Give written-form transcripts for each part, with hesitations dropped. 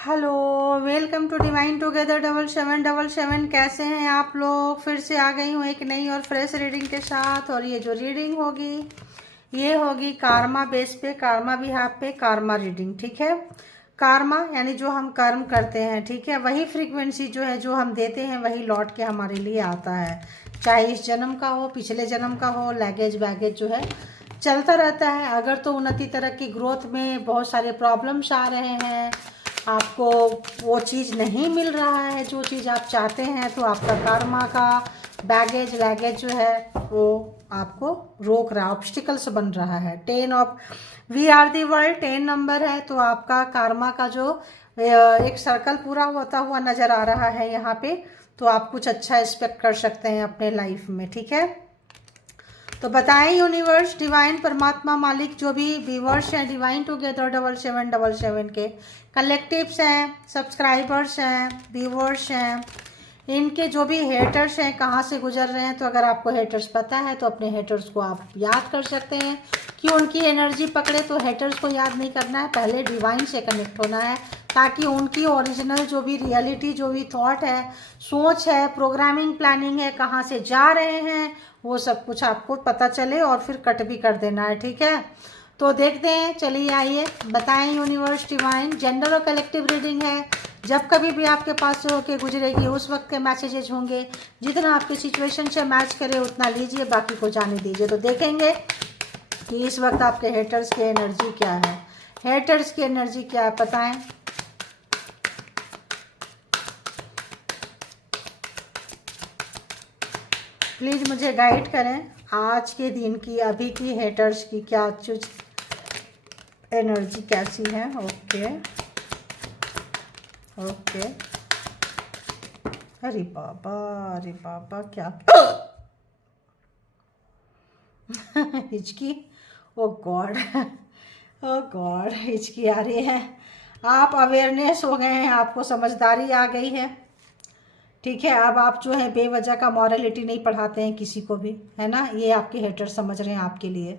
Hello, welcome to divine together 7777। कैसे हैं आप लोग? फिर से आ गई हूँ एक नई और फ्रेश रीडिंग के साथ। और ये जो रीडिंग होगी ये होगी कार्मा बेस पे, कार्मा बिहाफ पे कार्मा रीडिंग। ठीक है, कार्मा यानी जो हम कर्म करते हैं, ठीक है, वही फ्रीक्वेंसी जो है जो हम देते हैं वही लौट के हमारे लिए आता है। चाहे इस जन्म का हो, पिछले जन्म का हो, लैगेज बैगेज जो है चलता रहता है। अगर तो उन्नति तरक्की ग्रोथ में बहुत सारे प्रॉब्लम्स आ रहे हैं, आपको वो चीज़ नहीं मिल रहा है जो चीज़ आप चाहते हैं, तो आपका कर्मा का बैगेज लैगेज जो है वो आपको रोक रहा है, ऑब्स्टिकल्स बन रहा है। 10 of we are the world 10 number है, तो आपका कर्मा का जो एक सर्कल पूरा होता हुआ नज़र आ रहा है यहाँ पे, तो आप कुछ अच्छा एक्सपेक्ट कर सकते हैं अपने लाइफ में। ठीक है, तो बताएं यूनिवर्स, डिवाइन, परमात्मा, मालिक, जो भी व्यूवर्स हैं डिवाइन टुगेदर 7777 के कलेक्टिव्स हैं, सब्सक्राइबर्स हैं, व्यूवर्स हैं, इनके जो भी हेटर्स हैं कहाँ से गुजर रहे हैं, तो अगर आपको हेटर्स पता है तो अपने हेटर्स को आप याद कर सकते हैं कि उनकी एनर्जी पकड़े। तो हेटर्स को याद नहीं करना है, पहले डिवाइन से कनेक्ट होना है, ताकि उनकी ओरिजिनल जो भी रियलिटी, जो भी थॉट है, सोच है, प्रोग्रामिंग प्लानिंग है, कहाँ से जा रहे हैं, वो सब कुछ आपको पता चले और फिर कट भी कर देना है। ठीक है, तो देखते हैं, चलिए आइए बताएं यूनिवर्स, डिवाइन, जेंडर और कलेक्टिव रीडिंग है। जब कभी भी आपके पास से होके गुजरेगी उस वक्त के मैसेजेस होंगे, जितना आपकी सिचुएशन से मैच करे उतना लीजिए, बाकी को जाने दीजिए। तो देखेंगे कि इस वक्त आपके हेटर्स की एनर्जी क्या है, हेटर्स की एनर्जी क्या है, बताएं। प्लीज़ मुझे गाइड करें, आज के दिन की, अभी की हेटर्स की क्या चीज एनर्जी कैसी है। ओके ओके, अरे बाबा क्या हिचकी, ओ गॉड, ओ गॉड, हिचकी आ रही है। आप अवेयरनेस हो गए हैं, आपको समझदारी आ गई है। ठीक है, अब आप जो है बेवजह का मॉरलिटी नहीं पढ़ाते हैं किसी को भी, है ना, ये आपके हेटर समझ रहे हैं आपके लिए।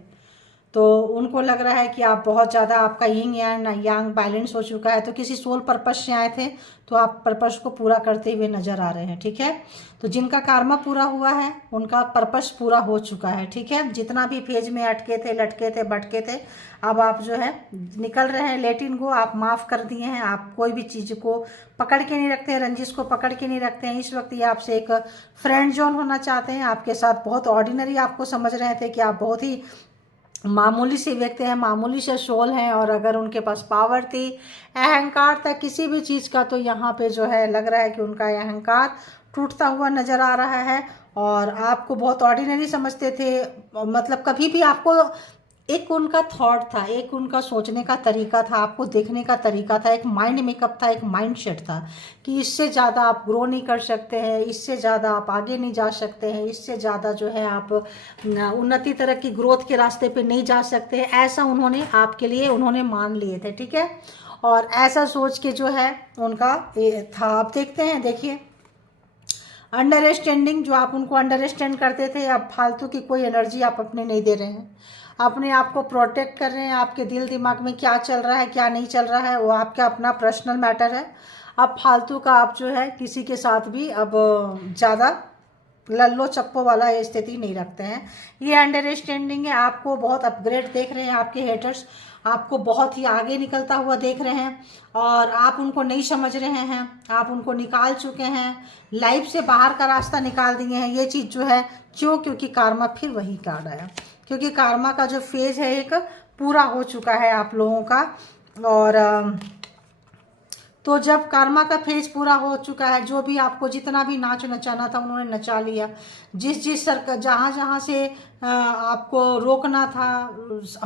तो उनको लग रहा है कि आप बहुत ज़्यादा, आपका यिंग एंड यांग बैलेंस हो चुका है, तो किसी सोल पर्पस से आए थे तो आप पर्पस को पूरा करते हुए नज़र आ रहे हैं। ठीक है, तो जिनका कार्मा पूरा हुआ है उनका पर्पस पूरा हो चुका है। ठीक है, जितना भी फेज में अटके थे, लटके थे, भटके थे, अब आप जो है निकल रहे हैं, लेट इन गो, आप माफ़ कर दिए हैं। आप कोई भी चीज़ को पकड़ के नहीं रखते हैं, रंजिश को पकड़ के नहीं रखते हैं। इस वक्त ये आपसे एक फ्रेंड जोन होना चाहते हैं, आपके साथ बहुत ऑर्डिनरी आपको समझ रहे थे कि आप बहुत ही मामूली से व्यक्ति हैं, मामूली से सोल हैं, और अगर उनके पास पावर थी, अहंकार था किसी भी चीज़ का, तो यहाँ पे जो है लग रहा है कि उनका अहंकार टूटता हुआ नज़र आ रहा है। और आपको बहुत ऑर्डिनरी समझते थे, मतलब कभी भी आपको एक उनका थॉट था, एक उनका सोचने का तरीका था, आपको देखने का तरीका था, एक माइंड मेकअप था, एक माइंड सेट था कि इससे ज़्यादा आप ग्रो नहीं कर सकते हैं, इससे ज़्यादा आप आगे नहीं जा सकते हैं, इससे ज़्यादा जो है आप उन्नति तरक्की ग्रोथ के रास्ते पे नहीं जा सकते हैं। ऐसा उन्होंने आपके लिए उन्होंने मान लिए थे। ठीक है, और ऐसा सोच के जो है उनका था। आप देखते हैं, देखिए, अंडरस्टैंडिंग, जो आप उनको अंडरस्टैंड करते थे, अब फालतू की कोई एनर्जी आप अपने नहीं दे रहे हैं, अपने आप को प्रोटेक्ट कर रहे हैं। आपके दिल दिमाग में क्या चल रहा है, क्या नहीं चल रहा है, वो आपका अपना पर्सनल मैटर है। अब फालतू का आप जो है किसी के साथ भी अब ज़्यादा लल्लो चप्पो वाला ये स्थिति नहीं रखते हैं। ये अंडरस्टैंडिंग है, आपको बहुत अपग्रेड देख रहे हैं आपके हेटर्स, आपको बहुत ही आगे निकलता हुआ देख रहे हैं, और आप उनको नहीं समझ रहे हैं, आप उनको निकाल चुके हैं, लाइफ से बाहर का रास्ता निकाल दिए हैं। ये चीज़ जो है क्यों, क्योंकि कार्मा फिर वही कार्ड आया, क्योंकि कार्मा का जो फेज है एक पूरा हो चुका है आप लोगों का। और तो जब कर्मा का फेज पूरा हो चुका है, जो भी आपको जितना भी नाच नचाना था उन्होंने नचा लिया, जिस जिस सरकार जहाँ जहाँ से आपको रोकना था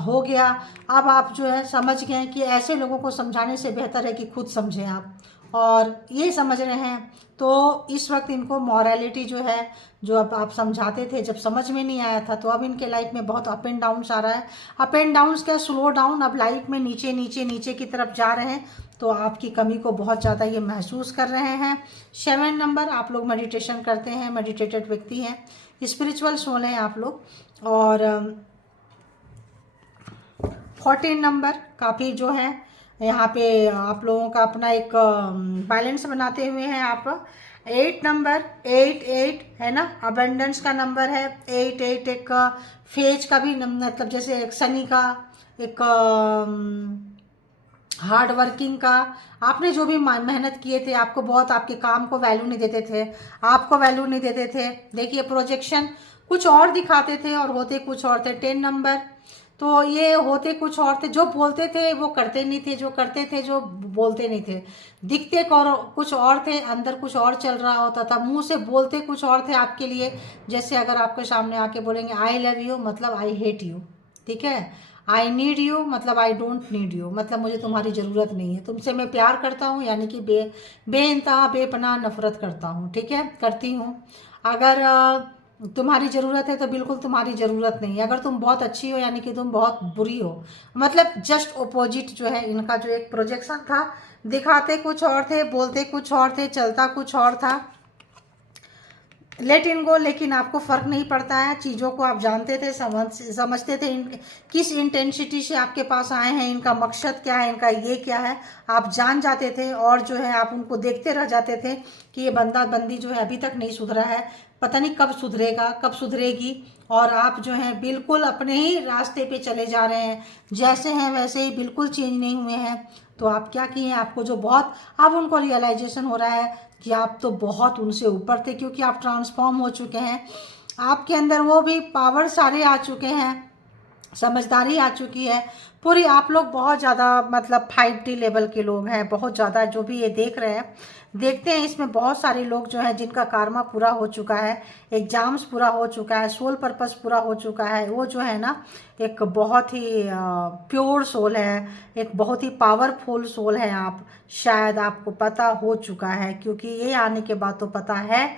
हो गया। अब आप जो है समझ गए हैं कि ऐसे लोगों को समझाने से बेहतर है कि खुद समझें आप, और ये समझ रहे हैं। तो इस वक्त इनको मॉरलिटी जो है, जो अब आप समझाते थे जब समझ में नहीं आया था, तो अब इनके लाइफ में बहुत अप एंड डाउन्स आ रहा है। अप एंड डाउन्स क्या, स्लो डाउन, अब लाइफ में नीचे नीचे नीचे की तरफ जा रहे हैं, तो आपकी कमी को बहुत ज़्यादा ये महसूस कर रहे हैं। 7 नंबर, आप लोग मेडिटेशन करते हैं, मेडिटेटेड व्यक्ति हैं, स्पिरिचुअल सोल हैं आप लोग। और 14 नंबर काफ़ी जो है यहाँ पे आप लोगों का अपना एक बैलेंस बनाते हुए हैं आप। 8 नंबर 8 है ना, अबंडेंस का नंबर है। 8 एक फेज का भी मतलब जैसे एक शनि का, एक हार्ड वर्किंग का। आपने जो भी मेहनत किए थे, आपको बहुत आपके काम को वैल्यू नहीं देते थे, आपको वैल्यू नहीं देते थे। देखिए प्रोजेक्शन कुछ और दिखाते थे और होते कुछ और थे। 10 नंबर, तो ये होते कुछ और थे, जो बोलते थे वो करते नहीं थे, जो करते थे जो बोलते नहीं थे। दिखते कुछ और थे, अंदर कुछ और चल रहा होता था। मुंह से बोलते कुछ और थे आपके लिए। जैसे अगर आपके सामने आके बोलेंगे आई लव यू, मतलब आई हेट यू, ठीक है। आई नीड यू, मतलब आई डोंट नीड यू, मतलब मुझे तुम्हारी ज़रूरत नहीं है। तुमसे मैं प्यार करता हूँ, यानी कि बेइंतहा बेपनाह नफरत करता हूँ, ठीक है, करती हूँ। अगर तुम्हारी ज़रूरत है तो बिल्कुल तुम्हारी ज़रूरत नहीं है। अगर तुम बहुत अच्छी हो, यानी कि तुम बहुत बुरी हो। मतलब जस्ट ओपोजिट जो है इनका जो एक प्रोजेक्शन था। दिखाते कुछ और थे, बोलते कुछ और थे, चलता कुछ और था। लेट इन गो, लेकिन आपको फ़र्क नहीं पड़ता है। चीज़ों को आप जानते थे, समझते थे किस इंटेंसिटी से आपके पास आए हैं, इनका मकसद क्या है, इनका ये क्या है, आप जान जाते थे। और जो है आप उनको देखते रह जाते थे कि ये बंदा बंदी जो है अभी तक नहीं सुधरा है, पता नहीं कब सुधरेगा, कब सुधरेगी। और आप जो है बिल्कुल अपने ही रास्ते पे चले जा रहे हैं, जैसे हैं वैसे ही, बिल्कुल चेंज नहीं हुए हैं। तो आप क्या किए, आपको जो बहुत अब उनको रियलाइजेशन हो रहा है कि आप तो बहुत उनसे ऊपर थे, क्योंकि आप ट्रांसफॉर्म हो चुके हैं। आपके अंदर वो भी पावर सारे आ चुके हैं, समझदारी आ चुकी है पूरी। आप लोग बहुत ज़्यादा मतलब 5D लेवल के लोग हैं, बहुत ज़्यादा। जो भी ये देख रहे हैं, देखते हैं इसमें बहुत सारे लोग जो हैं जिनका कार्मा पूरा हो चुका है, एग्जाम्स पूरा हो चुका है, सोल पर्पस पूरा हो चुका है। वो जो है ना एक बहुत ही प्योर सोल है, एक बहुत ही पावरफुल सोल है। आप शायद आपको पता हो चुका है, क्योंकि ये आने के बाद तो पता है,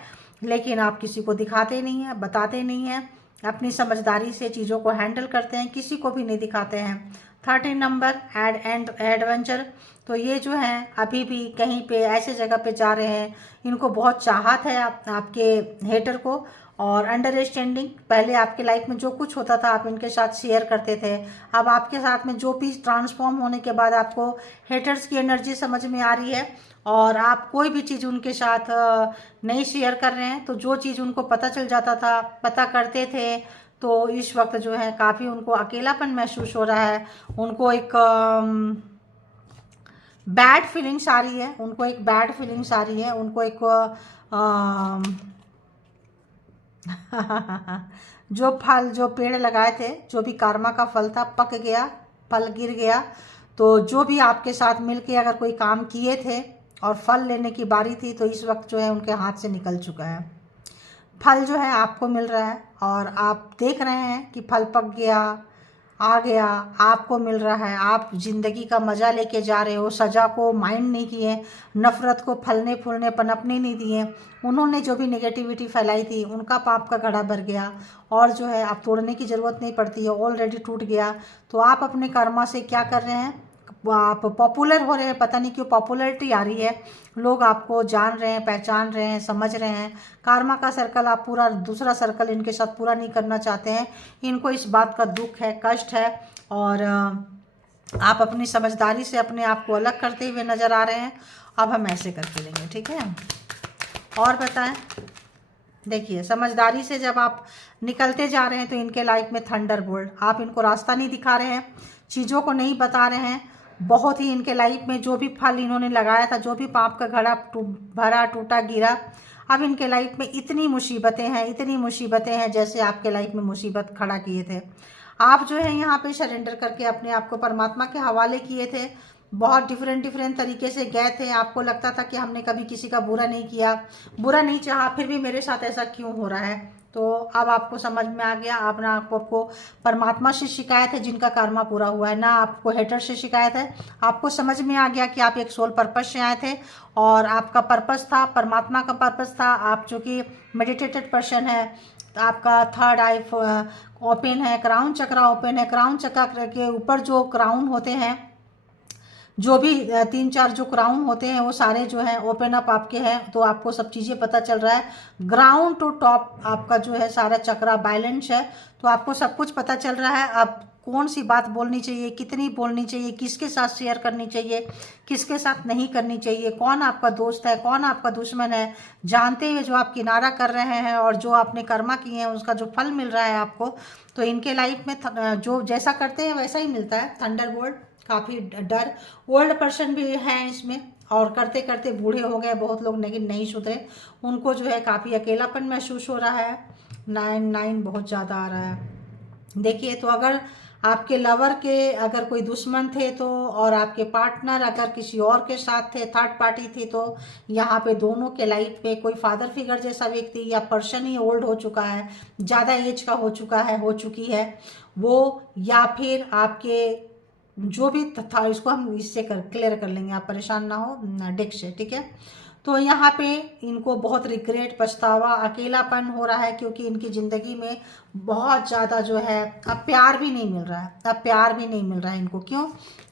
लेकिन आप किसी को दिखाते नहीं हैं, बताते नहीं हैं। अपनी समझदारी से चीज़ों को हैंडल करते हैं, किसी को भी नहीं दिखाते हैं। 13 नंबर एडवेंचर, तो ये जो है अभी भी कहीं पे ऐसे जगह पे जा रहे हैं, इनको बहुत चाहत है आपके हेटर को। और अंडरस्टैंडिंग, पहले आपके लाइफ में जो कुछ होता था आप इनके साथ शेयर करते थे। अब आपके साथ में जो भी ट्रांसफॉर्म होने के बाद आपको हेटर्स की एनर्जी समझ में आ रही है, और आप कोई भी चीज़ उनके साथ नहीं शेयर कर रहे हैं। तो जो चीज़ उनको पता चल जाता था, पता करते थे, तो इस वक्त जो है काफ़ी उनको अकेलापन महसूस हो रहा है। उनको एक बैड फीलिंग्स आ रही है, उनको एक बैड फीलिंग्स आ रही है, उनको एक जो फल, जो पेड़ लगाए थे, जो भी कर्मा का फल था, पक गया, फल गिर गया। तो जो भी आपके साथ मिलके अगर कोई काम किए थे और फल लेने की बारी थी, तो इस वक्त जो है उनके हाथ से निकल चुका है। फल जो है आपको मिल रहा है, और आप देख रहे हैं कि फल पक गया, आ गया, आपको मिल रहा है। आप जिंदगी का मज़ा लेके जा रहे हो, सज़ा को माइंड नहीं किए, नफ़रत को फलने फूलने पनपने नहीं दिए। उन्होंने जो भी नेगेटिविटी फैलाई थी, उनका पाप का घड़ा भर गया, और जो है आप तोड़ने की ज़रूरत नहीं पड़ती है, ऑलरेडी टूट गया। तो आप अपने कर्मा से क्या कर रहे हैं, आप पॉपुलर हो रहे हैं। पता नहीं क्यों पॉपुलैरिटी आ रही है, लोग आपको जान रहे हैं, पहचान रहे हैं, समझ रहे हैं। कार्मा का सर्कल आप पूरा, दूसरा सर्कल इनके साथ पूरा नहीं करना चाहते हैं। इनको इस बात का दुख है, कष्ट है, और आप अपनी समझदारी से अपने आप को अलग करते हुए नज़र आ रहे हैं। अब हम ऐसे करके लेंगे, ठीक है। और बताएं, देखिए समझदारी से जब आप निकलते जा रहे हैं, तो इनके लाइफ में थंडरबोल्ट, आप इनको रास्ता नहीं दिखा रहे हैं, चीज़ों को नहीं बता रहे हैं। बहुत ही इनके लाइफ में जो भी फल इन्होंने लगाया था, जो भी पाप का घड़ा भरा, टूटा, गिरा, अब इनके लाइफ में इतनी मुसीबतें हैं, इतनी मुसीबतें हैं, जैसे आपके लाइफ में मुसीबत खड़ा किए थे। आप जो है यहाँ पे सरेंडर करके अपने आप को परमात्मा के हवाले किए थे। बहुत डिफरेंट तरीके से गए थे। आपको लगता था कि हमने कभी किसी का बुरा नहीं किया, बुरा नहीं चाहा, फिर भी मेरे साथ ऐसा क्यों हो रहा है। तो अब आपको समझ में आ गया। अब ना आपको परमात्मा से शिकायत है जिनका कर्मा पूरा हुआ है, ना आपको हेटर से शिकायत है। आपको समझ में आ गया कि आप एक सोल पर्पस से आए थे, और आपका पर्पस था, परमात्मा का पर्पस था। आप जो कि मेडिटेटेड पर्सन है, तो आपका थर्ड आई ओपन है, क्राउन चक्रा ओपन है। क्राउन चक्र के ऊपर जो क्राउन होते हैं, जो भी 3-4 जो क्राउन होते हैं, वो सारे जो है ओपन अप आपके हैं। तो आपको सब चीज़ें पता चल रहा है। ग्राउंड टू टॉप आपका जो है सारा चक्रा बैलेंस है, तो आपको सब कुछ पता चल रहा है। अब कौन सी बात बोलनी चाहिए, कितनी बोलनी चाहिए, किसके साथ शेयर करनी चाहिए, किसके साथ नहीं करनी चाहिए, कौन आपका दोस्त है, कौन आपका दुश्मन है, जानते हुए जो आप किनारा कर रहे हैं और जो आपने कर्मा किए हैं उसका जो फल मिल रहा है आपको, तो इनके लाइफ में जो जैसा करते हैं वैसा ही मिलता है। थंडरबोल्ट, काफ़ी डर, ओल्ड पर्सन भी है इसमें और करते करते बूढ़े हो गए बहुत लोग, लेकिन नहीं सुधरे, उनको जो है काफ़ी अकेलापन महसूस हो रहा है। 9 बहुत ज़्यादा आ रहा है। देखिए, तो अगर आपके लवर के अगर कोई दुश्मन थे तो, और आपके पार्टनर अगर किसी और के साथ थे, थर्ड पार्टी थी, तो यहाँ पे दोनों के लाइफ पे कोई फादर फिगर जैसा व्यक्ति या पर्सन ही ओल्ड हो चुका है, ज़्यादा एज का हो चुका है, हो चुकी है वो, या फिर आपके जो भी था, इसको हम इससे क्लियर कर लेंगे, आप परेशान ना हो डेक से, ठीक है। तो यहाँ पे इनको बहुत रिग्रेट, पछतावा, अकेलापन हो रहा है, क्योंकि इनकी ज़िंदगी में बहुत ज़्यादा जो है अब प्यार भी नहीं मिल रहा है, अब प्यार भी नहीं मिल रहा है इनको। क्यों?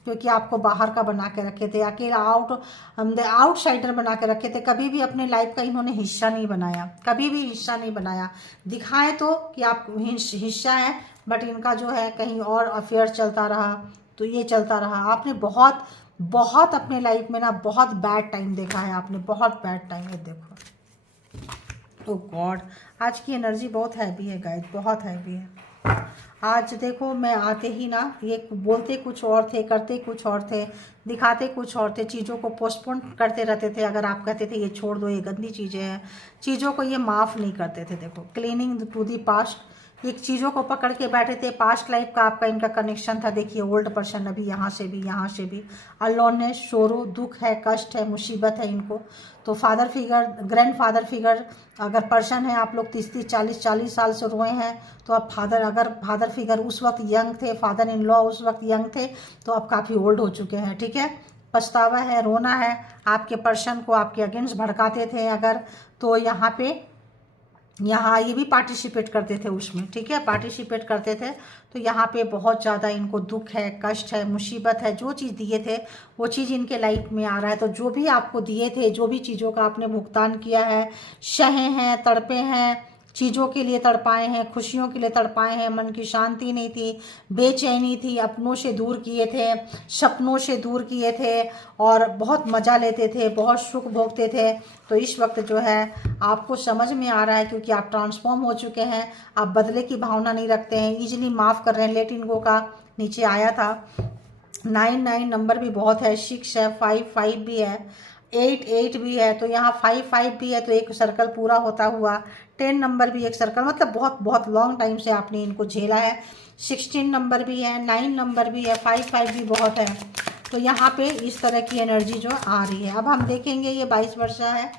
क्योंकि आपको बाहर का बना के रखे थे, अकेला आउटसाइडर बना के रखे थे, कभी भी अपने लाइफ का इन्होंने हिस्सा नहीं बनाया, कभी भी हिस्सा नहीं बनाया। दिखाए तो कि आप हिस्सा है, बट इनका जो है कहीं और अफेयर चलता रहा, तो ये चलता रहा। आपने बहुत बहुत अपने लाइफ में ना बहुत बैड टाइम देखा है आपने, बहुत बैड टाइम है। देखो, ओ गॉड, आज की एनर्जी बहुत हैवी है गाइस, बहुत हैवी है। आज देखो, मैं आते ही ना, ये बोलते कुछ और थे, करते कुछ और थे, दिखाते कुछ और थे, चीज़ों को पोस्टपोन करते रहते थे। अगर आप कहते थे ये छोड़ दो, ये गंदी चीज़ें हैं, चीज़ों को ये माफ़ नहीं करते थे। देखो, क्लीनिंग टू दी पास्ट, एक चीज़ों को पकड़ के बैठे थे। पास्ट लाइफ का आपका इनका कनेक्शन था। देखिए, ओल्ड पर्सन अभी यहाँ से भी, यहाँ से भी अलोननेस, शोरो, दुख है, कष्ट है, मुसीबत है इनको। तो father figure, grand father figure अगर पर्सन है, आप लोग 30-30, 40-40 साल से रोए हैं, तो अब अगर फादर फिगर उस वक्त यंग थे, फादर इन लॉ उस वक्त यंग थे, तो अब काफ़ी ओल्ड हो चुके हैं, ठीक है। पछतावा है, रोना है, आपके पर्सन को आपके अगेंस्ट भड़काते थे अगर, तो यहाँ ये भी पार्टिसिपेट करते थे उसमें, ठीक है, पार्टिसिपेट करते थे। तो यहाँ पे बहुत ज़्यादा इनको दुख है, कष्ट है, मुसीबत है। जो चीज़ दिए थे वो चीज़ इनके लाइफ में आ रहा है। तो जो भी आपको दिए थे, जो भी चीज़ों का आपने भुगतान किया है, सहे हैं, तड़पे हैं, चीज़ों के लिए तड़पाए हैं, खुशियों के लिए तड़पाए हैं, मन की शांति नहीं थी, बेचैनी थी, अपनों से दूर किए थे, सपनों से दूर किए थे, और बहुत मज़ा लेते थे, बहुत सुख भोगते थे। तो इस वक्त जो है आपको समझ में आ रहा है, क्योंकि आप ट्रांसफॉर्म हो चुके हैं, आप बदले की भावना नहीं रखते हैं, ईजिली माफ़ कर रहे हैं। लेट इन गो का नीचे आया था। 9 नंबर भी बहुत है, 6 है, 5 भी है, 8 भी है, तो यहाँ 5 भी है, तो एक सर्कल पूरा होता हुआ। 10 नंबर भी एक सर्कल, मतलब बहुत बहुत लॉन्ग टाइम से आपने इनको झेला है। 16 नंबर भी है, 9 नंबर भी है, 5 भी बहुत है। तो यहाँ पे इस तरह की एनर्जी जो आ रही है। अब हम देखेंगे, ये 22 वर्षा है,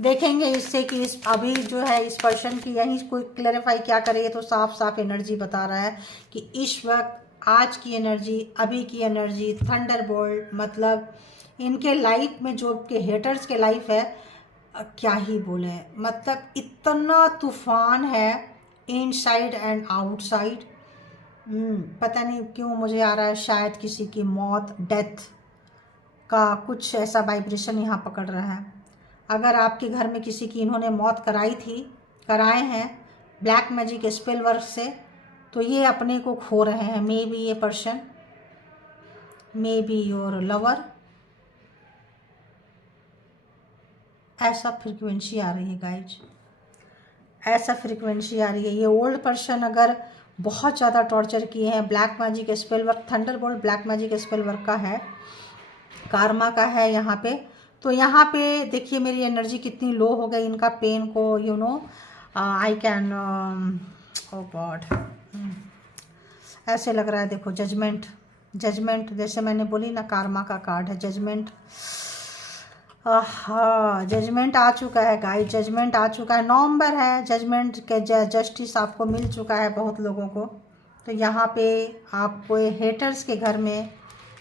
देखेंगे इससे कि इस अभी जो है इस पर्सन की यहीं कोई क्लैरिफाई क्या करे। तो साफ साफ एनर्जी बता रहा है कि इस वक्त आज की एनर्जी, अभी की एनर्जी, थंडरबोल्ट, मतलब इनके लाइफ में जो के हेटर्स के लाइफ है, क्या ही बोले, मतलब इतना तूफान है इनसाइड एंड आउटसाइड। पता नहीं क्यों मुझे आ रहा है, शायद किसी की मौत, डेथ का कुछ ऐसा वाइब्रेशन यहाँ पकड़ रहा है। अगर आपके घर में किसी की इन्होंने मौत कराए हैं ब्लैक मैजिक स्पेल वर्क से, तो ये अपने को खो रहे हैं। मे बी ये person, may be your lover, ऐसा फ्रीक्वेंसी आ रही है गाइज, ऐसा फ्रीक्वेंसी आ रही है। ये ओल्ड पर्सन अगर बहुत ज़्यादा टॉर्चर किए हैं, black magic spell work, Thunderbolt black magic spell work का है, कार्मा का है यहाँ पे। तो यहाँ पे देखिए मेरी एनर्जी कितनी लो हो गई, इनका पेन को, you know, I can, oh God, ऐसे लग रहा है। देखो, जजमेंट जैसे मैंने बोली ना, कार्मा का कार्ड है, जजमेंट। हाँ, जजमेंट आ चुका है गाइस, जजमेंट आ चुका है। नवंबर है, जजमेंट के जस्टिस आपको मिल चुका है बहुत लोगों को। तो यहाँ पे आपको हेटर्स के घर में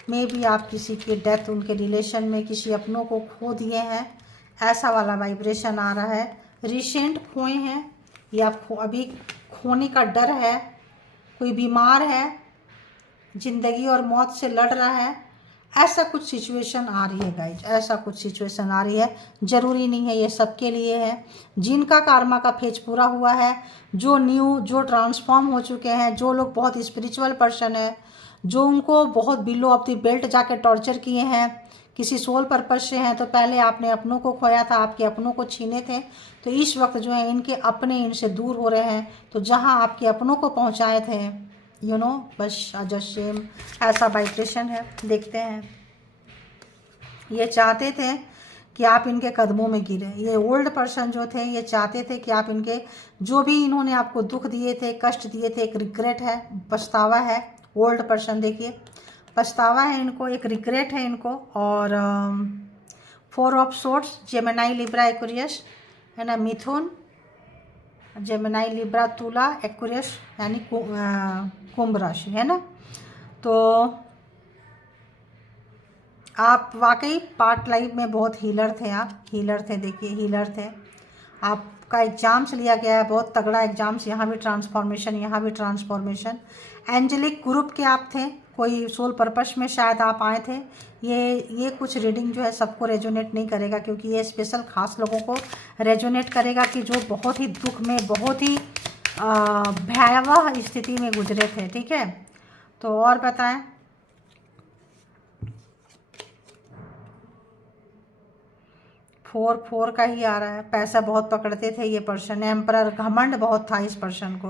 भी आप किसी की डेथ, उनके रिलेशन में किसी अपनों को खो दिए हैं, ऐसा वाला वाइब्रेशन आ रहा है। रिसेंट खोए हैं या अभी खोने का डर है, कोई बीमार है, जिंदगी और मौत से लड़ रहा है, ऐसा कुछ सिचुएशन आ रही है गाइज, ऐसा कुछ सिचुएशन आ रही है। ज़रूरी नहीं है ये सबके लिए है। जिनका कार्मा का फेज पूरा हुआ है, जो न्यू, जो ट्रांसफॉर्म हो चुके हैं, जो लोग बहुत स्पिरिचुअल पर्सन है, जो उनको बहुत बिलो ऑफ द बेल्ट जाके टॉर्चर किए हैं किसी सोल पर्पज से हैं, तो पहले आपने अपनों को खोया था, आपके अपनों को छीने थे, तो इस वक्त जो है इनके अपने इनसे दूर हो रहे हैं। तो जहां आपके अपनों को पहुंचाए थे, यू नो, बस जस्ट सेम ऐसा वाइब्रेशन है। देखते हैं, ये चाहते थे कि आप इनके कदमों में गिरे। ये ओल्ड पर्सन जो थे ये चाहते थे कि आप इनके, जो भी इन्होंने आपको दुख दिए थे, कष्ट दिए थे, एक रिग्रेट है, पछतावा है। ओल्ड पर्सन देखिए, पछतावा है इनको, एक रिग्रेट है इनको। और 4 of swords, Gemini Libra Aquarius है ना, मिथुन, जेमिनी लिब्रा तुला एक्वेरियस यानी कुंभ राशि है ना। तो आप वाकई पार्ट लाइफ में बहुत हीलर थे, आप हीलर थे, देखिए हीलर थे। आपका एग्जाम्स लिया गया है, बहुत तगड़ा एग्जाम्स, यहाँ भी ट्रांसफॉर्मेशन, यहाँ भी ट्रांसफॉर्मेशन। एंजेलिक ग्रुप के आप थे, कोई सोल पर्पस में शायद आप आए थे। ये कुछ रीडिंग जो है सबको रेजोनेट नहीं करेगा, क्योंकि ये स्पेशल खास लोगों को रेजोनेट करेगा कि जो बहुत ही दुख में, बहुत ही भयावह स्थिति में गुजरे थे। ठीक है, तो और बताएं। फोर का ही आ रहा है। पैसा बहुत पकड़ते थे ये पर्सन। एम्परर, घमंड बहुत था इस पर्सन को,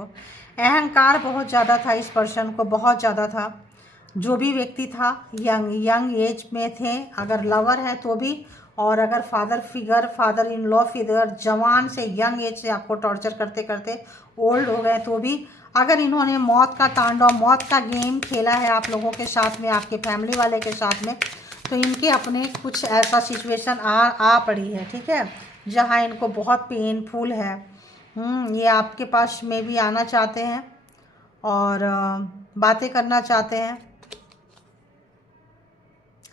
अहंकार बहुत ज़्यादा था इस पर्सन को, बहुत ज़्यादा था। जो भी व्यक्ति था यंग एज में थे, अगर लवर है तो भी, और अगर father figure, father in law figure, जवान से, यंग एज से आपको टॉर्चर करते करते ओल्ड हो गए तो भी, अगर इन्होंने मौत का तांडव, मौत का गेम खेला है आप लोगों के साथ में, आपके फैमिली वाले के साथ में, तो इनके अपने कुछ ऐसा सिचुएशन आ पड़ी है। ठीक है, जहाँ इनको बहुत पेनफुल है। ये आपके पास में भी आना चाहते हैं और बातें करना चाहते हैं,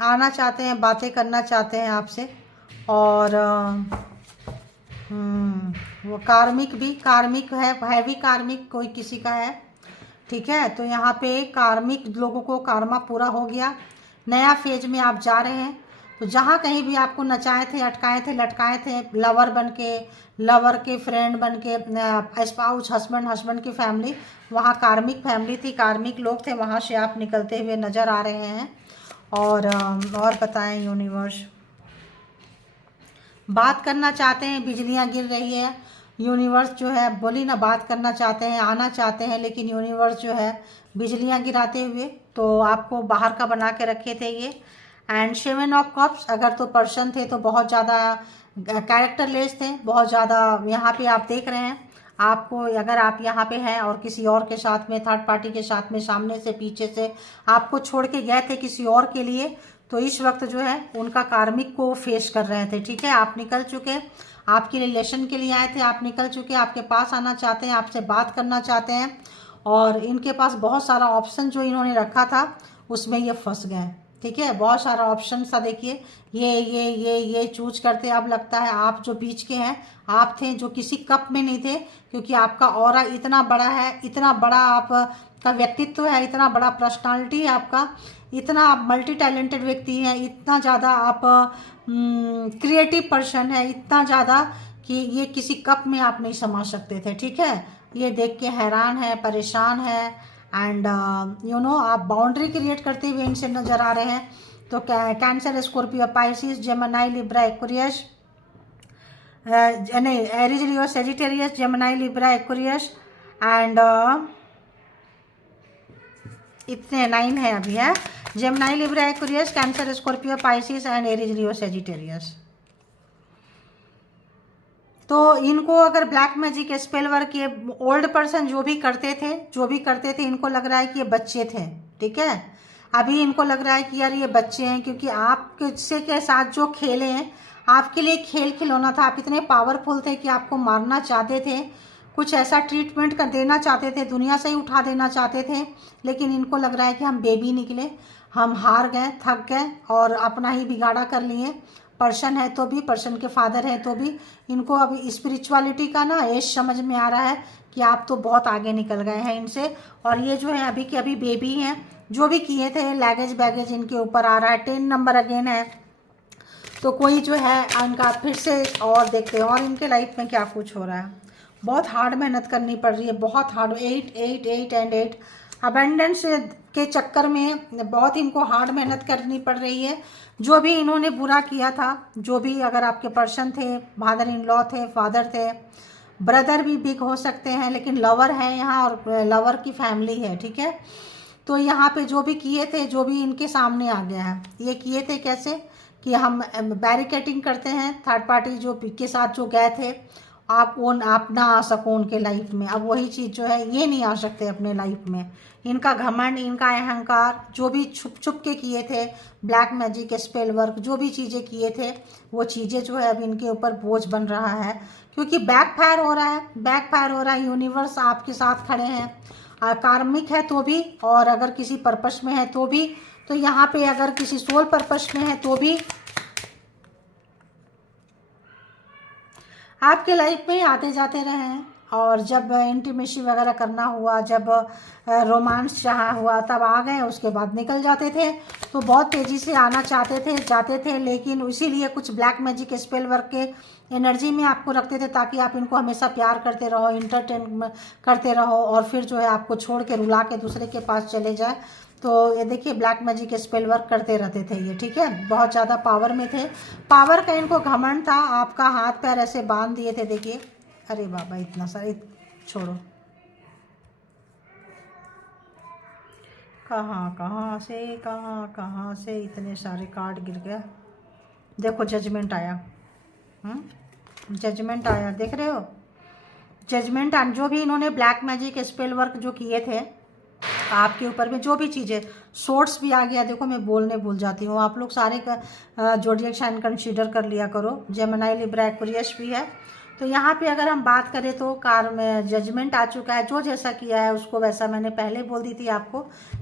आना चाहते हैं, बातें करना चाहते हैं आपसे। और वो कार्मिक भी, कार्मिक है भी कार्मिक कोई किसी का है। ठीक है, तो यहाँ पे कार्मिक लोगों को कार्मा पूरा हो गया, नया फेज में आप जा रहे हैं। तो जहाँ कहीं भी आपको नचाए थे, अटकाए थे, लटकाए थे, लवर बन के, लवर के फ्रेंड बन के, स्पाउस, हस्बैंड की फैमिली, वहाँ कार्मिक फैमिली थी, कार्मिक लोग थे, वहाँ से आप निकलते हुए नज़र आ रहे हैं। और बताएं यूनिवर्स, बात करना चाहते हैं, बिजलियां गिर रही है। यूनिवर्स जो है, बोली ना, बात करना चाहते हैं, आना चाहते हैं, लेकिन यूनिवर्स जो है बिजलियां गिराते हुए तो आपको बाहर का बना के रखे थे ये। एंड 7 ऑफ कप्स, अगर तो पर्सन थे तो बहुत ज़्यादा कैरेक्टरलेस थे, बहुत ज़्यादा। यहाँ पे आप देख रहे हैं, आपको, अगर आप यहाँ पे हैं और किसी और के साथ में, थर्ड पार्टी के साथ में, सामने से, पीछे से आपको छोड़ के गए थे किसी और के लिए, तो इस वक्त जो है उनका कार्मिक को फेस कर रहे थे। ठीक है, आप निकल चुके, आपके रिलेशन के लिए आए थे, आप निकल चुके, आपके पास आना चाहते हैं, आपसे बात करना चाहते हैं। और इनके पास बहुत सारा ऑप्शन जो इन्होंने रखा था उसमें ये फंस गए। ठीक है, बहुत सारा ऑप्शन था, देखिए, ये चूज करते। अब लगता है आप जो बीच के हैं, आप थे जो किसी कप में नहीं थे, क्योंकि आपका ऑरा इतना बड़ा है, इतना बड़ा आपका व्यक्तित्व है, इतना बड़ा पर्सनालिटी है आपका, इतना आप मल्टी टैलेंटेड व्यक्ति हैं, इतना ज़्यादा आप क्रिएटिव पर्सन है, इतना ज़्यादा कि ये किसी कप में आप नहीं समा सकते थे। ठीक है, ये देख के हैरान है, परेशान है। एंड यू नो, आप बाउंड्री क्रिएट करते हुए इनसे नज़र आ रहे हैं। तो Cancer, Scorpio, Pisces, Gemini, Libra, Aquarius, नहीं, Aries, Leo, Sagittarius, Gemini, Libra, Aquarius and इतने 9 है अभी है। Gemini, Libra, Aquarius, Cancer, Scorpio, Pisces and Aries, Leo, Sagittarius. तो इनको अगर ब्लैक मैजिक, स्पेल वर्क, ये ओल्ड पर्सन जो भी करते थे, इनको लग रहा है कि ये बच्चे थे। ठीक है, अभी इनको लग रहा है कि यार ये बच्चे हैं, क्योंकि आपसे के साथ जो खेले हैं, आपके लिए खेल खिलौना था। आप इतने पावरफुल थे कि आपको मारना चाहते थे, कुछ ऐसा ट्रीटमेंट कर देना चाहते थे, दुनिया से ही उठा देना चाहते थे। लेकिन इनको लग रहा है कि हम बेबी निकले, हम हार गए, थक गए और अपना ही बिगाड़ा कर लिए। पर्सन है तो भी, पर्सन के फादर है तो भी इनको अभी स्पिरिचुअलिटी का ना एज समझ में आ रहा है कि आप तो बहुत आगे निकल गए हैं इनसे। और ये जो है अभी के अभी बेबी हैं, जो भी किए थे लगेज बैगेज इनके ऊपर आ रहा है। 10 नंबर अगेन है, तो कोई जो है इनका फिर से और देखते हैं और इनके लाइफ में क्या कुछ हो रहा है। बहुत हार्ड मेहनत करनी पड़ रही है, बहुत हार्ड। 8 8 8 एंड 8 अबेंडेंस के चक्कर में बहुत इनको हार्ड मेहनत करनी पड़ रही है। जो भी इन्होंने बुरा किया था, जो भी अगर आपके पर्सन थे, फादर इन लॉ थे, फादर थे, ब्रदर भी बिग हो सकते हैं, लेकिन लवर है यहाँ और लवर की फैमिली है, ठीक है। तो यहाँ पे जो भी किए थे, जो भी इनके सामने आ गया है, ये किए थे कैसे कि हम बैरिकेटिंग करते हैं, थर्ड पार्टी जो के साथ जो गए थे, आप ना आ सको उनके लाइफ में। अब वही चीज़ जो है ये नहीं आ सकते अपने लाइफ में। इनका घमंड, इनका अहंकार, जो भी छुप छुप के किए थे, ब्लैक मैजिक, स्पेल वर्क, जो भी चीज़ें किए थे, वो चीज़ें जो है अब इनके ऊपर बोझ बन रहा है, क्योंकि बैक फायर हो रहा है, बैक फायर हो रहा है। यूनिवर्स आपके साथ खड़े हैं, कार्मिक है तो भी, और अगर किसी पर्पस में है तो भी। तो यहाँ पे अगर किसी सोल पर्पस में है तो भी आपके लाइफ में आते जाते रहे हैं। और जब इंटीमेसी वगैरह करना हुआ, जब रोमांस चाहा हुआ, तब आ गए, उसके बाद निकल जाते थे। तो बहुत तेज़ी से आना चाहते थे, जाते थे, लेकिन इसीलिए कुछ ब्लैक मैजिक स्पेल वर्क के एनर्जी में आपको रखते थे, ताकि आप इनको हमेशा प्यार करते रहो, इंटरटेन करते रहो, और फिर जो है आपको छोड़ के रुला के दूसरे के पास चले जाए। तो ये देखिए ब्लैक मैजिक स्पेल वर्क करते रहते थे ये, ठीक है। बहुत ज़्यादा पावर में थे, पावर का इनको घमंड था। आपका हाथ पैर ऐसे बांध दिए थे, देखिए। अरे बाबा, इतना सारे छोड़ो, कहाँ से इतने सारे कार्ड गिर गया। देखो जजमेंट आया, जजमेंट आया, देख रहे हो, जजमेंट। जो भी इन्होंने ब्लैक मैजिक स्पेल वर्क जो किए थे आपके ऊपर में, जो भी चीज़ें, सोर्स भी आ गया। देखो मैं बोलने भूल जाती हूँ, आप लोग सारे का जोडिएक साइन कंसीडर कर लिया करो। जेमिनी, लिब्रा, एक्वेरियस भी है। तो यहाँ पे अगर हम बात करें तो कार में जजमेंट आ चुका है। जो जैसा किया है उसको वैसा, मैंने पहले बोल दी थी आपको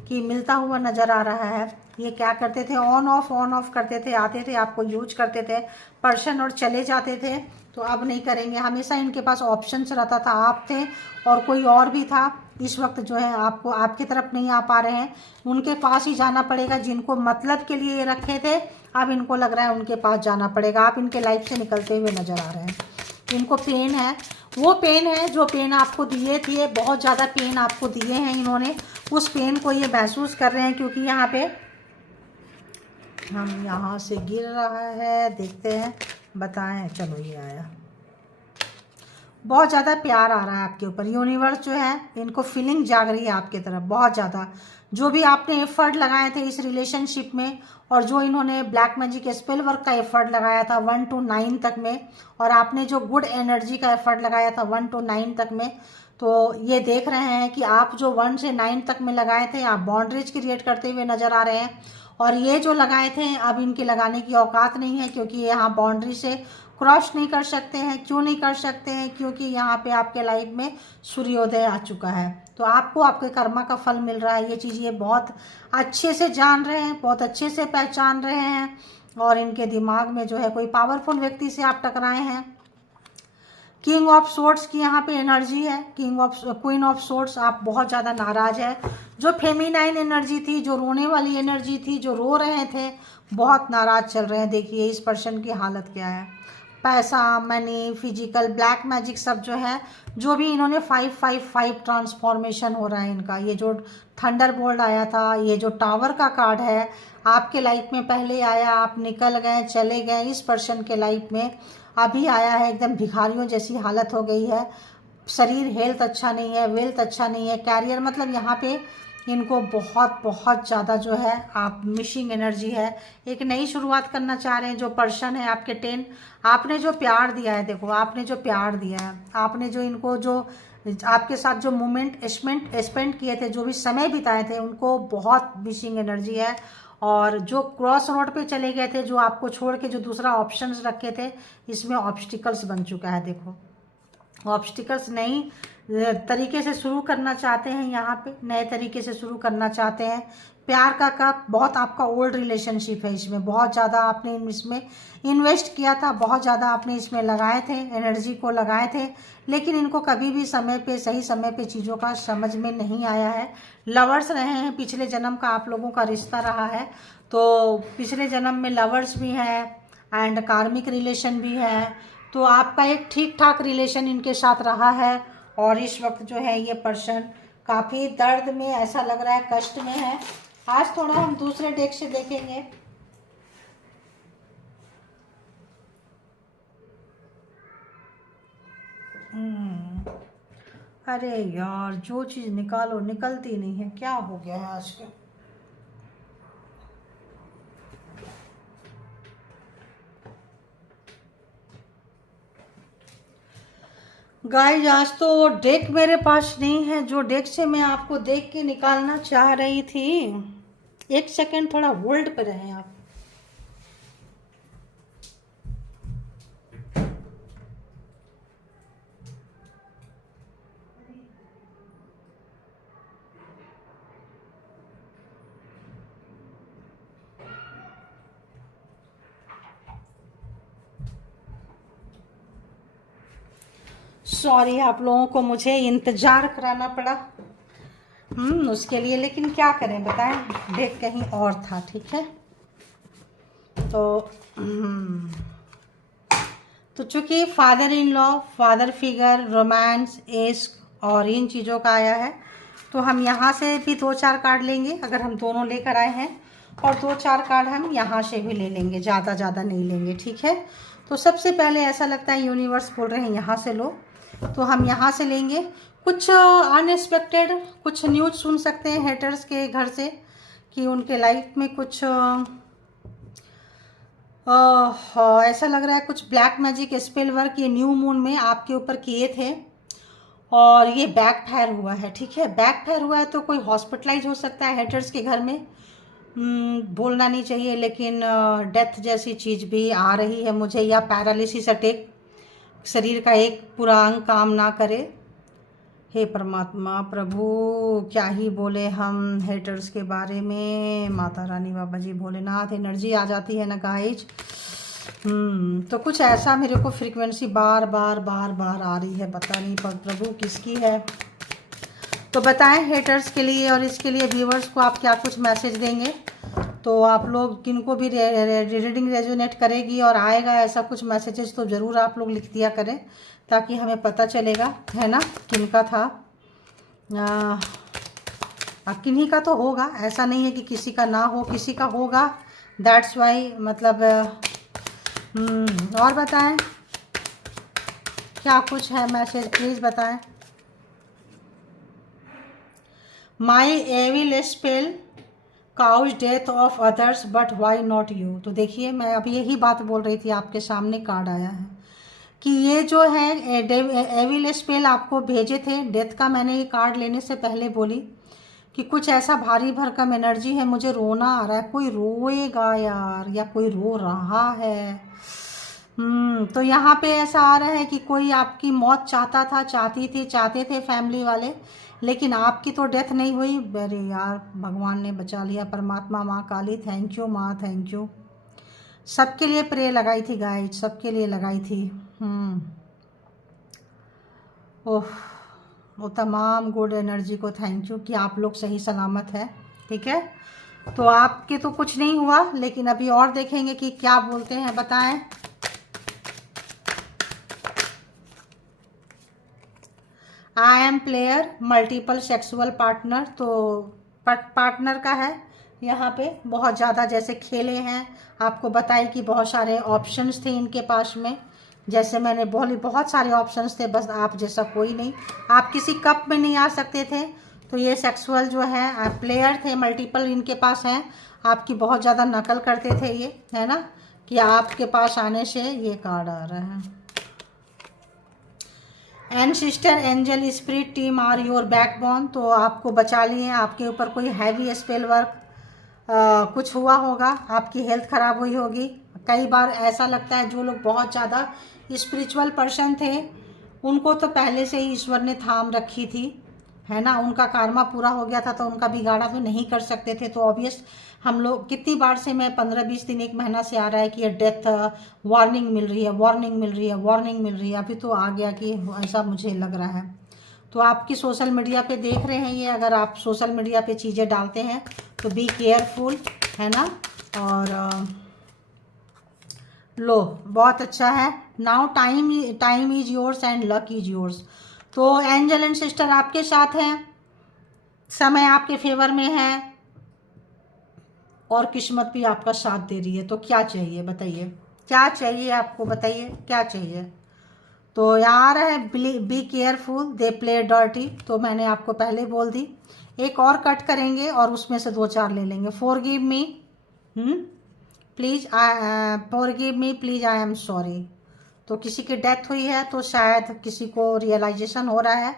कि मिलता हुआ नज़र आ रहा है। ये क्या करते थे, ऑन ऑफ करते थे, आते थे, आपको यूज करते थे पर्सन और चले जाते थे। तो अब नहीं करेंगे, हमेशा इनके पास ऑप्शंस रहता था। आप थे और कोई और भी था, इस वक्त जो है आपको आपकी तरफ नहीं आ पा रहे हैं, उनके पास ही जाना पड़ेगा। जिनको मतलब के लिए ये रखे थे, अब इनको लग रहा है उनके पास जाना पड़ेगा। आप इनके लाइफ से निकलते हुए नज़र आ रहे हैं। इनको पेन है, वो पेन है जो पेन आपको दिए थे, बहुत ज़्यादा पेन आपको दिए हैं इन्होंने, उस पेन को ये महसूस कर रहे हैं। क्योंकि यहाँ पे हम यहाँ से गिर रहा है, देखते हैं, बताएं। चलो ये आया, बहुत ज़्यादा प्यार आ रहा है आपके ऊपर। यूनिवर्स जो है इनको फीलिंग जाग रही है आपके तरफ बहुत ज़्यादा। जो भी आपने एफर्ट लगाए थे इस रिलेशनशिप में, और जो इन्होंने ब्लैक मैजिक स्पेल वर्क का एफर्ट लगाया था 1 to 9 तक में, और आपने जो गुड एनर्जी का एफर्ट लगाया था 1 to 9 तक में, तो ये देख रहे हैं कि आप जो 1 से 9 तक में लगाए थे, आप बाउंड्रीज क्रिएट करते हुए नज़र आ रहे हैं। और ये जो लगाए थे अब इनके लगाने की औकात नहीं है, क्योंकि ये यहाँ बाउंड्री से क्रॉस नहीं कर सकते हैं। क्यों नहीं कर सकते हैं? क्योंकि यहाँ पे आपके लाइफ में सूर्योदय आ चुका है। तो आपको आपके कर्मा का फल मिल रहा है। ये चीज़ ये बहुत अच्छे से जान रहे हैं, बहुत अच्छे से पहचान रहे हैं। और इनके दिमाग में जो है कोई पावरफुल व्यक्ति से आप टकराए हैं। किंग ऑफ सोर्ड्स की यहाँ पे एनर्जी है, क्वीन ऑफ सोर्ड्स। आप बहुत ज़्यादा नाराज है। जो फेमिनाइन एनर्जी थी, जो रोने वाली एनर्जी थी, जो रो रहे थे, बहुत नाराज चल रहे हैं। देखिए इस पर्सन की हालत क्या है। पैसा, मनी, फिजिकल, ब्लैक मैजिक सब जो है, जो भी इन्होंने 555 ट्रांसफॉर्मेशन हो रहा है इनका। ये जो थंडर बोल्ट आया था, ये जो टावर का कार्ड है, आपके लाइफ में पहले आया, आप निकल गए, चले गए। इस पर्सन के लाइफ में अभी आया है, एकदम भिखारियों जैसी हालत हो गई है। शरीर, हेल्थ अच्छा नहीं है, वेल्थ अच्छा नहीं है, कैरियर, मतलब यहाँ पे इनको बहुत बहुत ज़्यादा जो है आप मिसिंग एनर्जी है। एक नई शुरुआत करना चाह रहे हैं। जो पर्सन है आपके 10, आपने जो प्यार दिया है, देखो आपने जो प्यार दिया है, आपने जो इनको जो आपके साथ जो मोमेंट स्पेंड किए थे, जो भी समय बिताए थे, उनको बहुत मिसिंग एनर्जी है। और जो क्रॉस रोड पे चले गए थे, जो आपको छोड़ के जो दूसरा ऑप्शंस रखे थे, इसमें ऑब्स्टिकल्स बन चुका है। देखो ऑब्स्टिकल्स नई तरीके से शुरू करना चाहते हैं, यहाँ पे नए तरीके से शुरू करना चाहते हैं। प्यार का कप, बहुत आपका ओल्ड रिलेशनशिप है, इसमें बहुत ज़्यादा आपने इसमें इन्वेस्ट किया था, बहुत ज़्यादा आपने इसमें लगाए थे, एनर्जी को लगाए थे, लेकिन इनको कभी भी समय पे, सही समय पे चीज़ों का समझ में नहीं आया है। लवर्स रहे हैं, पिछले जन्म का आप लोगों का रिश्ता रहा है, तो पिछले जन्म में लवर्स भी हैं एंड कार्मिक रिलेशन भी है, तो आपका एक ठीक ठाक रिलेशन इनके साथ रहा है। और इस वक्त जो है ये पर्सन काफ़ी दर्द में, ऐसा लग रहा है कष्ट में है। आज थोड़ा हम दूसरे डेक से देखेंगे। अरे यार, जो चीज़ निकालो निकलती नहीं है, क्या हो गया है आज का। गाइस, आज तो डेक मेरे पास नहीं है, जो डेक से मैं आपको देख के निकालना चाह रही थी। एक सेकंड, थोड़ा होल्ड पे रहें आप। सॉरी, आप लोगों को मुझे इंतजार कराना पड़ा उसके लिए, लेकिन क्या करें बताएं, डेक कहीं और था। ठीक है, तो चूंकि father in law, father figure, romance, इश्क और इन चीज़ों का आया है, तो हम यहाँ से भी 2-4 कार्ड लेंगे अगर हम दोनों लेकर आए हैं, और 2-4 कार्ड हम यहाँ से भी ले लेंगे, ज़्यादा नहीं लेंगे। ठीक है, तो सबसे पहले ऐसा लगता है यूनिवर्स बोल रहे हैं यहाँ से लो, तो हम यहाँ से लेंगे। कुछ अनएक्सपेक्टेड कुछ न्यूज़ सुन सकते हैं हेटर्स के घर से, कि उनके लाइफ में कुछ ऐसा लग रहा है कुछ ब्लैक मैजिक स्पेल वर्क ये न्यू मून में आपके ऊपर किए थे, और ये बैक फायर हुआ है। ठीक है, बैक फायर हुआ है तो कोई हॉस्पिटलाइज हो सकता है हेटर्स के घर में, बोलना नहीं चाहिए, लेकिन डेथ जैसी चीज़ भी आ रही है मुझे, या पैरालिसिस अटैक, शरीर का एक पूरा अंग काम ना करे। हे परमात्मा प्रभु, क्या ही बोले हम हेटर्स के बारे में। माता रानी, बाबा जी, भोलेनाथ, एनर्जी आ जाती है ना गाइज। तो कुछ ऐसा मेरे को फ्रीक्वेंसी बार बार आ रही है, पता नहीं पर प्रभु किसकी है। तो बताएं हेटर्स के लिए और इसके लिए व्यूवर्स को आप क्या कुछ मैसेज देंगे, तो आप लोग किनको भी रीडिंग रेजोनेट करेगी और आएगा ऐसा कुछ मैसेजेस, तो ज़रूर आप लोग लिख दिया करें, ताकि हमें पता चलेगा, है ना, किनका था। किन्हीं का तो होगा, ऐसा नहीं है कि किसी का ना हो, किसी का होगा, दैट्स वाई, मतलब और बताएं क्या कुछ है मैसेज, प्लीज़ बताएं। My evil spell cause death of others but why not you. तो देखिए, मैं अभी यही बात बोल रही थी, आपके सामने कार्ड आया है कि ये जो है एविल स्पेल आपको भेजे थे डेथ का। मैंने ये कार्ड लेने से पहले बोली कि कुछ ऐसा भारी भरकम एनर्जी है, मुझे रोना आ रहा है, कोई रोएगा यार, या कोई रो रहा है। तो यहाँ पे ऐसा आ रहा है कि कोई आपकी मौत चाहते थे फैमिली वाले, लेकिन आपकी तो डेथ नहीं हुई। अरे यार, भगवान ने बचा लिया, परमात्मा, माँ काली, थैंक यू माँ, थैंक यू। सबके लिए प्रे लगाई थी गाइड, सबके लिए लगाई थी। ओह, वो तमाम गुड एनर्जी को थैंक यू कि आप लोग सही सलामत है। ठीक है, तो आपके तो कुछ नहीं हुआ, लेकिन अभी और देखेंगे कि क्या बोलते हैं, बताएं। I am player, multiple sexual partner, तो पार्टनर का है यहाँ पे बहुत ज़्यादा, जैसे खेले हैं, आपको बताई कि बहुत सारे ऑप्शंस थे इनके पास में, जैसे मैंने बोली बहुत सारे ऑप्शंस थे, बस आप जैसा कोई नहीं, आप किसी कप में नहीं आ सकते थे। तो ये सेक्सुअल जो है प्लेयर थे, मल्टीपल इनके पास हैं, आपकी बहुत ज़्यादा नकल करते थे ये, है ना, कि आपके पास आने से ये कार्ड आ रहा है। And sister angel spirit team are your backbone, तो आपको बचा लिए, आपके ऊपर कोई हैवी स्पेल वर्क कुछ हुआ होगा, आपकी हेल्थ ख़राब हुई होगी। कई बार ऐसा लगता है जो लोग बहुत ज़्यादा स्पिरिचुअल पर्सन थे उनको तो पहले से ही ईश्वर ने थाम रखी थी, है ना। उनका कर्मा पूरा हो गया था तो उनका बिगाड़ा तो नहीं कर सकते थे। तो ऑब्वियस हम लोग कितनी बार से, मैं 15-20 दिन, 1 महीना से आ रहा है कि ये डेथ वार्निंग मिल रही है, वार्निंग मिल रही है, वार्निंग मिल रही है। अभी तो आ गया कि ऐसा मुझे लग रहा है। तो आपकी सोशल मीडिया पे देख रहे हैं ये, अगर आप सोशल मीडिया पे चीज़ें डालते हैं तो बी केयरफुल, है ना। और लो, बहुत अच्छा है। Now time is yours and luck is yours. तो एंजल एंड सिस्टर आपके साथ हैं, समय आपके फेवर में है और किस्मत भी आपका साथ दे रही है। तो क्या चाहिए बताइए, क्या चाहिए आपको, बताइए क्या चाहिए। तो यहाँ आ रहा है be careful they play dirty, तो मैंने आपको पहले बोल दी। एक और कट करेंगे और उसमें से 2-4 ले लेंगे। Forgive me, please, forgive me please, I am sorry. तो किसी की डेथ हुई है तो शायद किसी को रियलाइजेशन हो रहा है।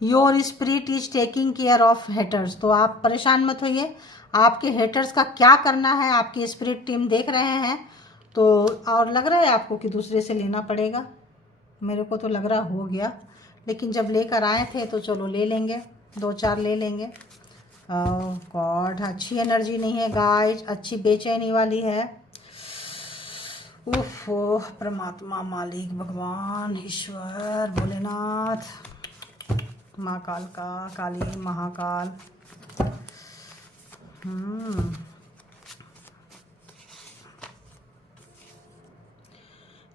Your spirit is taking care of haters, तो आप परेशान मत होइए। आपके हेटर्स का क्या करना है आपकी स्पिरिट टीम देख रहे हैं। तो और लग रहा है आपको कि दूसरे से लेना पड़ेगा, मेरे को तो लग रहा हो गया, लेकिन जब लेकर आए थे तो चलो ले लेंगे, 2-4 ले लेंगे। गॉड, अच्छी एनर्जी नहीं है गाइस, अच्छी बेचैनी वाली है। ओह परमात्मा, मालिक, भगवान, ईश्वर, भोलेनाथ, माँ काल का, Kali, Mahakal.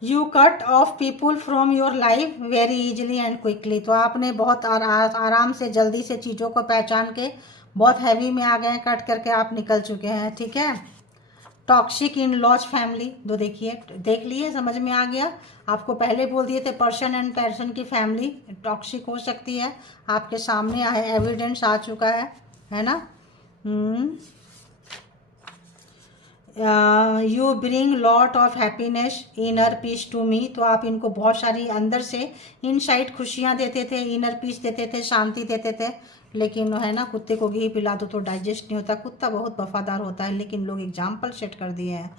You cut off people from your life very easily and quickly, तो आपने बहुत आराम से, जल्दी से चीज़ों को पहचान के बहुत हैवी में आ गए, कट करके आप निकल चुके हैं, ठीक है। टॉक्सिक इन लॉज फैमिली, तो देखिए, देख लिए, समझ में आ गया। आपको पहले बोल दिए थे पर्सन एंड पर्सन की फैमिली टॉक्सिक हो सकती है, आपके सामने है, एविडेंस आ चुका है ना। You bring lot of happiness inner peace to me, तो आप इनको बहुत सारी अंदर से इनसाइड खुशियाँ देते थे, इनर पीस देते थे, शांति देते थे। लेकिन है ना, कुत्ते को घी पिला दो तो डाइजेस्ट नहीं होता, कुत्ता बहुत वफादार होता है, लेकिन लोग एग्जाम्पल सेट कर दिए हैं।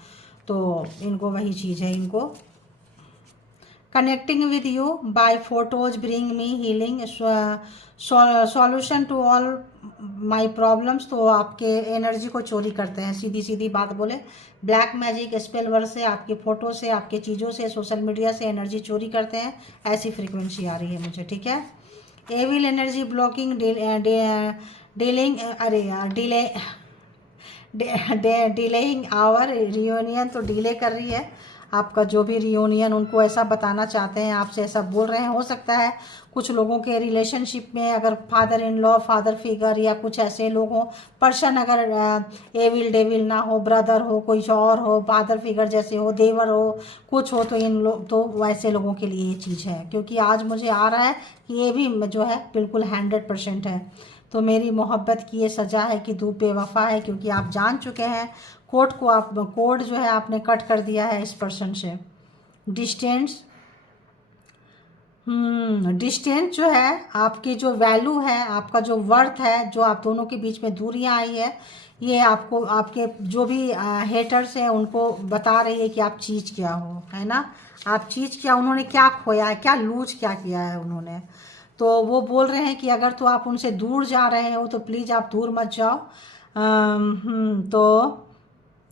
तो इनको वही चीज़ है, इनको connecting with you by photos bring me healing solution to all my problems, तो आपके एनर्जी को चोरी करते हैं, सीधी सीधी बात बोले। ब्लैक मैजिक स्पेल वर्ड से, आपकी फ़ोटो से, आपके चीज़ों से, सोशल मीडिया से एनर्जी चोरी करते हैं, ऐसी फ्रीक्वेंसी आ रही है मुझे, ठीक है। एविल एनर्जी ब्लॉकिंग डीलिंग, अरे यार, डिलेइंग आवर रियूनियन, तो डिले कर रही है आपका जो भी रियूनियन, उनको ऐसा बताना चाहते हैं, आपसे ऐसा बोल रहे हैं। हो सकता है कुछ लोगों के रिलेशनशिप में अगर father in law, father figure या कुछ ऐसे लोग हों, पर्सन अगर एविल डेविल ना हो, ब्रदर हो, कोई और हो, फादर फिगर जैसे हो, देवर हो, कुछ हो, तो इन लोग, तो वैसे लोगों के लिए ये चीज़ है। क्योंकि आज मुझे आ रहा है कि ये भी जो है बिल्कुल 100% है। तो मेरी मोहब्बत की ये सज़ा है कि तू बेवफा है, क्योंकि आप जान चुके हैं कोड को, आप कोड जो है आपने कट कर दिया है इस पर्सन से। डिस्टेंस, डिस्टेंस जो है, आपकी जो वैल्यू है, आपका जो वर्थ है, जो आप दोनों के बीच में दूरियां आई है, ये आपको, आपके जो भी हेटर्स हैं उनको बता रही है कि आप चीज़ क्या हो, है ना। आप चीज़ क्या, उन्होंने क्या खोया है, क्या लूज क्या किया है उन्होंने। तो वो बोल रहे हैं कि अगर तो आप उनसे दूर जा रहे हो तो प्लीज़ आप दूर मत जाओ। तो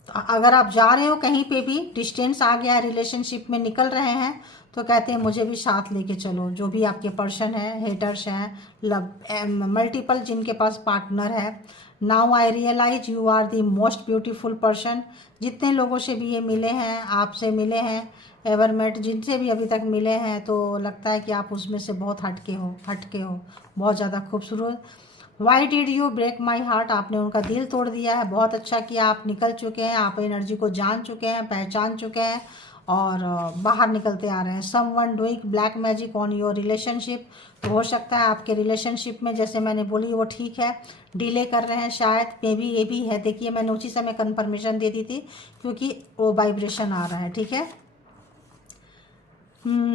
अगर आप जा रहे हो कहीं पे भी, डिस्टेंस आ गया है, रिलेशनशिप में निकल रहे हैं, तो कहते हैं मुझे भी साथ लेके चलो। जो भी आपके पर्सन है, हेटर्स हैं, मल्टीपल जिनके पास पार्टनर है। Now I realize you are the most beautiful person. जितने लोगों से भी ये मिले हैं, आपसे मिले हैं, एवर मेट, जिनसे भी अभी तक मिले हैं, तो लगता है कि आप उसमें से बहुत हटके हो, बहुत ज़्यादा खूबसूरत। Why did you break my heart, आपने उनका दिल तोड़ दिया है। बहुत अच्छा किया, आप निकल चुके हैं, आप एनर्जी को जान चुके हैं, पहचान चुके हैं और बाहर निकलते आ रहे हैं। Someone doing black magic on your relationship, तो हो सकता है आपके रिलेशनशिप में, जैसे मैंने बोली वो ठीक है, डिले कर रहे हैं शायद, मे बी ये भी है। देखिए मैंने उसी समय कन्फर्मेशन दे दी थी, क्योंकि वो वाइब्रेशन आ रहा है, ठीक है।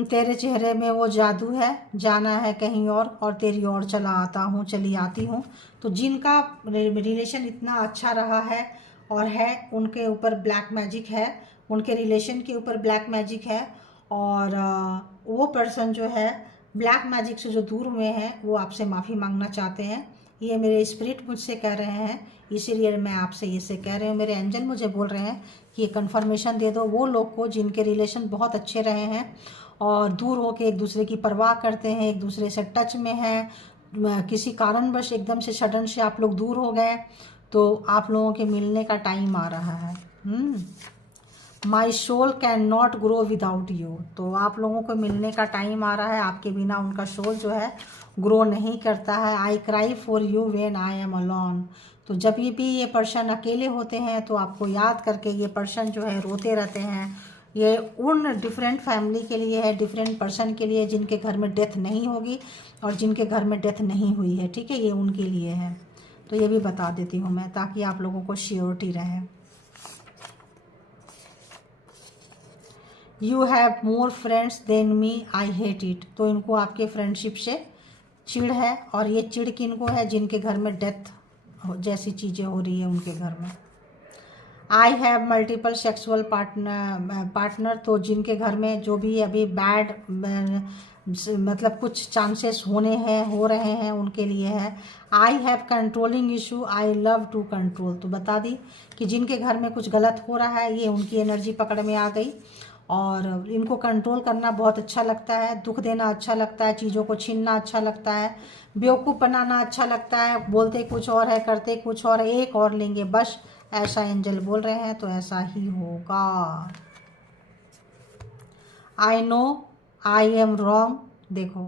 तेरे चेहरे में वो जादू है, जाना है कहीं और तेरी ओर चला आता हूँ, चली आती हूँ। तो जिनका रिलेशन इतना अच्छा रहा है और है, उनके ऊपर ब्लैक मैजिक है, उनके रिलेशन के ऊपर ब्लैक मैजिक है। और वो पर्सन जो है ब्लैक मैजिक से जो दूर हुए हैं वो आपसे माफ़ी मांगना चाहते हैं। ये मेरे स्पिरिट मुझसे कह रहे हैं, इसीलिए मैं आपसे इसे कह रही हूँ। मेरे एंजल मुझे बोल रहे हैं कि ये कन्फर्मेशन दे दो वो लोग को जिनके रिलेशन बहुत अच्छे रहे हैं और दूर होके एक दूसरे की परवाह करते हैं, एक दूसरे से टच में हैं, किसी कारणवश एकदम से सडन से आप लोग दूर हो गए, तो आप लोगों के मिलने का टाइम आ रहा है। My soul can not grow without you, तो आप लोगों को मिलने का टाइम आ रहा है। आपके बिना उनका सोल जो है ग्रो नहीं करता है। I cry for you when I am alone, तो जब ये पर्सन अकेले होते हैं तो आपको याद करके ये पर्सन जो है रोते रहते हैं। ये उन डिफरेंट फैमिली के लिए है, डिफरेंट पर्सन के लिए जिनके घर में डेथ नहीं होगी और जिनके घर में डेथ नहीं हुई है, ठीक है, ये उनके लिए है। तो ये भी बता देती हूँ मैं, ताकि आप लोगों को श्योरिटी रहे। You have more friends than me, I hate it, तो इनको आपके फ्रेंडशिप से चिढ़ है, और ये चिढ़ किनको है, जिनके घर में डेथ जैसी चीज़ें हो रही है उनके घर में। I have multiple sexual partner, तो जिनके घर में जो भी अभी बैड मतलब कुछ चांसेस हो रहे हैं उनके लिए है। I have controlling issue, I love to control, तो बता दी कि जिनके घर में कुछ गलत हो रहा है, ये उनकी एनर्जी पकड़ में आ गई और इनको कंट्रोल करना बहुत अच्छा लगता है, दुख देना अच्छा लगता है, चीज़ों को छीनना अच्छा लगता है, बेवकूफ़ बनाना अच्छा लगता है, बोलते कुछ और है करते कुछ और है, एक और लेंगे बस, ऐसा एंजल बोल रहे हैं, तो ऐसा ही होगा। I know I am wrong, देखो,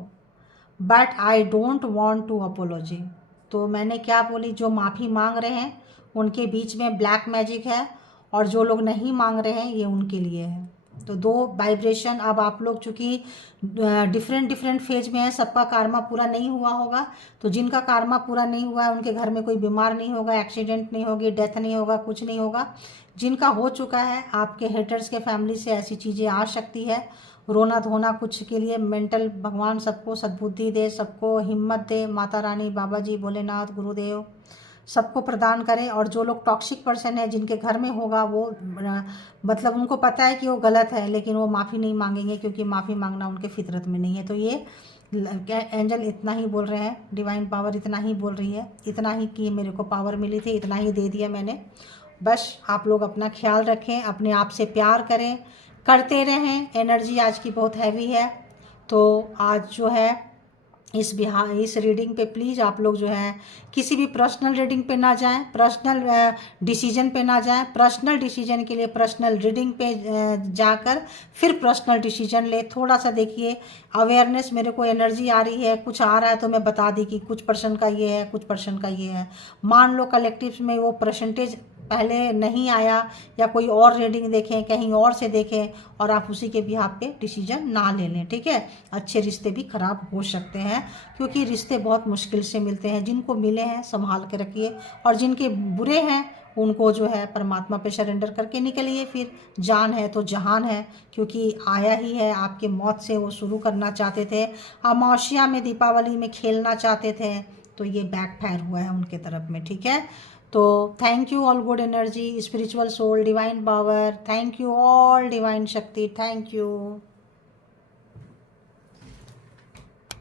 but I don't want to apology, तो मैंने क्या बोली, जो माफ़ी मांग रहे हैं उनके बीच में ब्लैक मैजिक है, और जो लोग नहीं मांग रहे हैं ये उनके लिए है। तो दो वाइब्रेशन, अब आप लोग चूँकि डिफरेंट फेज में है, सबका कार्मा पूरा नहीं हुआ होगा, तो जिनका कार्मा पूरा नहीं हुआ है उनके घर में कोई बीमार नहीं होगा, एक्सीडेंट नहीं होगी, डेथ नहीं होगा, कुछ नहीं होगा। जिनका हो चुका है, आपके हेटर्स के फैमिली से ऐसी चीज़ें आ सकती है, रोना धोना कुछ के लिए मेंटल, भगवान सबको सद्बुद्धि दे, सबको हिम्मत दे, माता रानी, बाबा जी, भोलेनाथ, गुरुदेव सबको प्रदान करें। और जो लोग टॉक्सिक पर्सन है जिनके घर में होगा, वो मतलब उनको पता है कि वो गलत है, लेकिन वो माफ़ी नहीं मांगेंगे क्योंकि माफ़ी मांगना उनके फितरत में नहीं है। तो ये एंजल इतना ही बोल रहे हैं, डिवाइन पावर इतना ही बोल रही है, इतना ही कि मेरे को पावर मिली थी, इतना ही दे दिया मैंने। बस आप लोग अपना ख्याल रखें, अपने आप से प्यार करें, करते रहें। एनर्जी आज की बहुत हैवी है, तो आज जो है इस रीडिंग पे प्लीज़ आप लोग जो है किसी भी पर्सनल रीडिंग पे ना जाएं, पर्सनल डिसीजन पे ना जाएं। पर्सनल डिसीजन के लिए पर्सनल रीडिंग पे जाकर फिर पर्सनल डिसीजन ले। थोड़ा सा देखिए अवेयरनेस, मेरे को एनर्जी आ रही है, कुछ आ रहा है तो मैं बता दी कि कुछ पर्सन का ये है, कुछ पर्सन का ये है। मान लो कलेक्टिव में वो परसेंटेज पहले नहीं आया, या कोई और रीडिंग देखें, कहीं और से देखें, और आप उसी के बिहाफ पे डिसीजन ना ले लें, ठीक है। अच्छे रिश्ते भी खराब हो सकते हैं, क्योंकि रिश्ते बहुत मुश्किल से मिलते हैं। जिनको मिले हैं संभाल के रखिए, और जिनके बुरे हैं उनको जो है परमात्मा पे सरेंडर करके निकलिए। फिर जान है तो जहान है, क्योंकि आया ही है आपके मौत से। वो शुरू करना चाहते थे, अमावस्या में, दीपावली में खेलना चाहते थे, तो ये बैकफायर हुआ है उनके तरफ में, ठीक है। तो thank you all good energy, spiritual soul, divine power, thank you all divine shakti, thank you.